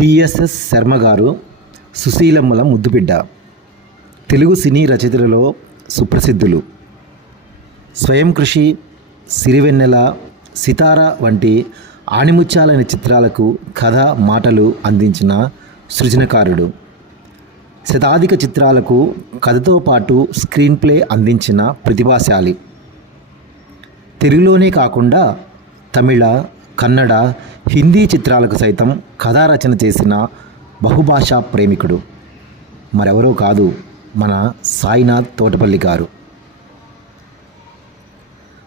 TSS Sharma గారు సుశీలమ్మల ముద్దుబిడ్డ. తెలుగు సినీ రచయితలలో సుప్రసిద్ధులు. స్వయం కృషి, సిరివెన్నెల, సితార వంటి ఆణిముత్యాలైన చిత్రాలకు కథ, మాటలు అందించిన సృజనకారుడు. శతాధిక చిత్రాలకు కథతో పాటు స్క్రీన్ ప్లే అందించిన ప్రతిభాశాలి. తెలుగులోనే కాకుండా తమిళ, కన్నడ, హిందీ చిత్రాలకు సైతం కథా రచన చేసిన బహుభాషా ప్రేమికుడు మరెవరో కాదు, మన సాయినాథ్ తోటపల్లి గారు.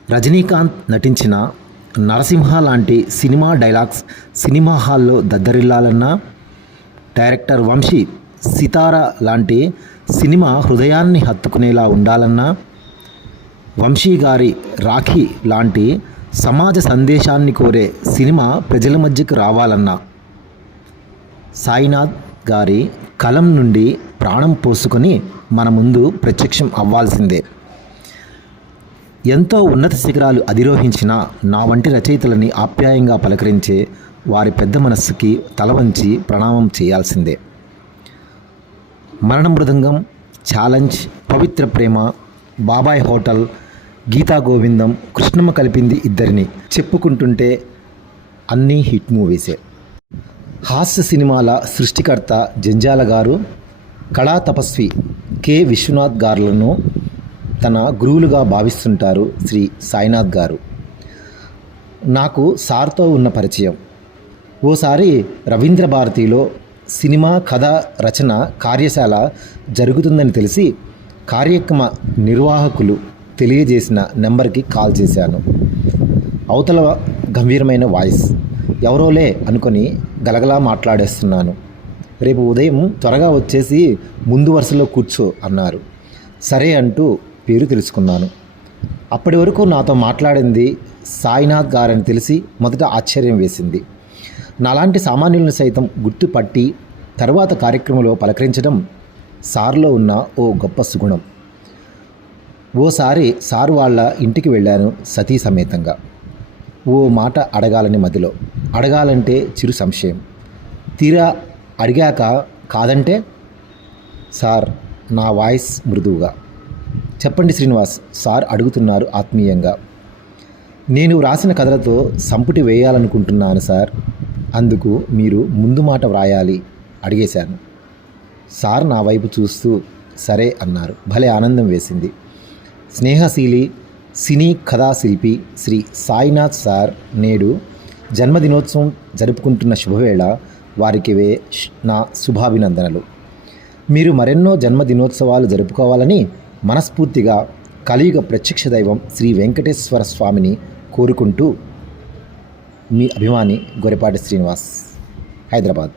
రజనీకాంత్ నటించిన నరసింహ లాంటి సినిమా డైలాగ్స్ సినిమా హాల్లో దద్దరిల్లాలన్నా, డైరెక్టర్ వంశీ సితార లాంటి సినిమా హృదయాన్ని హత్తుకునేలా ఉండాలన్నా, వంశీ గారి రాఖీ లాంటి సమాజ సందేశాన్ని కోరే సినిమా ప్రజల మధ్యకు రావాలన్నా, సాయినాథ్ గారి కలం నుండి ప్రాణం పోసుకొని మన ముందు ప్రత్యక్షం అవ్వాల్సిందే. ఎంతో ఉన్నత శిఖరాలు అధిరోహించిన నా వంటి రచయితలని ఆప్యాయంగా పలకరించే వారి పెద్ద మనస్సుకి తలవంచి ప్రణామం చేయాల్సిందే. మరణ మృదంగం, ఛాలెంజ్, పవిత్ర ప్రేమ, బాబాయ్ హోటల్, గీతా గోవిందం, కృష్ణమ్మ కలిపింది ఇద్దరిని చెప్పుకుంటుంటే అన్నీ హిట్ మూవీసే. హాస్య సినిమాల సృష్టికర్త జంజాల గారు, కళా తపస్వి కె విశ్వనాథ్ గారులను తన గురువులుగా భావిస్తుంటారు శ్రీ సాయినాథ్ గారు. నాకు సార్తో ఉన్న పరిచయం. ఓసారి రవీంద్ర భారతిలో సినిమా కథ రచన కార్యశాల జరుగుతుందని తెలిసి కార్యక్రమ నిర్వాహకులు తెలియజేసిన నెంబర్కి కాల్ చేశాను. అవతల గంభీరమైన వాయిస్. ఎవరోలే అనుకొని గలగలా మాట్లాడేస్తున్నాను. రేపు ఉదయం త్వరగా వచ్చేసి ముందు వరుసలో కూర్చో అన్నారు. సరే అంటూ పేరు తెలుసుకున్నాను. అప్పటి వరకు నాతో మాట్లాడింది సాయినాథ్ గారని తెలిసి మొదట ఆశ్చర్యం వేసింది. నాలాంటి సామాన్యులను సైతం గుర్తుపట్టి తర్వాత కార్యక్రమంలో పలకరించడం సార్లో ఉన్న ఓ గొప్ప సుగుణం. ఓసారి సార్ వాళ్ళ ఇంటికి వెళ్ళాను సతీ సమేతంగా. ఓ మాట అడగాలని మదిలో. అడగాలంటే చిరు సంశయం. తీరా అడిగాక కాదంటే, సార్ నా వాయిస్ మృదువుగా. చెప్పండి శ్రీనివాస్ సార్ అడుగుతున్నారు ఆత్మీయంగా. నేను వ్రాసిన కథలతో సంపుటి వేయాలనుకుంటున్నాను సార్, అందుకు మీరు ముందు మాట వ్రాయాలి అడిగేశాను. సార్ నా వైపు చూస్తూ సరే అన్నారు. భలే ఆనందం వేసింది. స్నేహశీలి సినీ కథాశిల్పి శ్రీ సాయినాథ్ సార్ నేడు జన్మదినోత్సవం జరుపుకుంటున్న శుభవేళ వారికి నా శుభాభినందనలు. మీరు మరెన్నో జన్మదినోత్సవాలు జరుపుకోవాలని మనస్ఫూర్తిగా కలియుగ ప్రత్యక్ష దైవం శ్రీ వెంకటేశ్వర స్వామిని కోరుకుంటూ మీ అభిమాని గొరెపాటి శ్రీనివాస్, హైదరాబాద్.